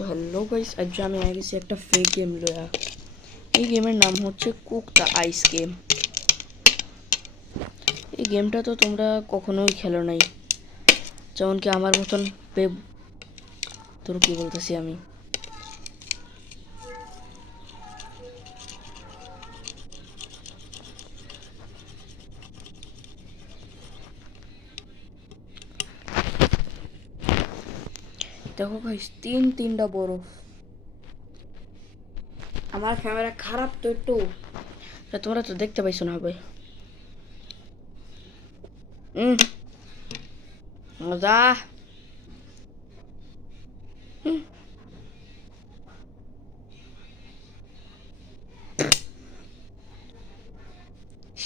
তো hello guys, আজ আমি আগে গেছি একটা ফেক গেম লয়া। এই গেমের নাম হচ্ছে কুক দ্য আইস গেম। এই গেমটা তো তোমরা কখনোই খেলো নাই, যেমন কি আমার মতন তোর কি বলতেছি আমি। দেখো গাইস, তিনটা বরফ। আমার ক্যামেরা খারাপ তো একটু, তোমরা তো দেখতে পাইছো না ভাই। মজা।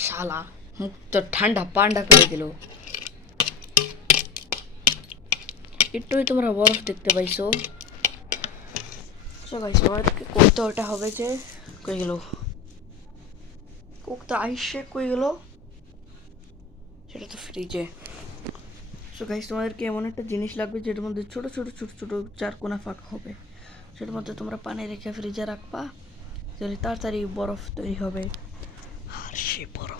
শালা মুখ তো ঠান্ডা পান্ডা করে দিল। একটুই তোমরা বরফ দেখতে পাইছো। সো গাইস, আমাদেরকে করতে ওটা হবে যে কই গেল কুক দ্য আইসে, কই গেল সেটা তো ফ্রিজে। সো গাইস, তোমাদেরকে এমন একটা জিনিস লাগবে যেটার মধ্যে ছোট ছোট ছোট ছোট চার কোনা ফাঁকা হবে, সেটার মধ্যে তোমরা পানি রেখে ফ্রিজে রাখবা, তাহলে তাড়াতাড়ি বরফ তৈরি হবে। আর সে বরফ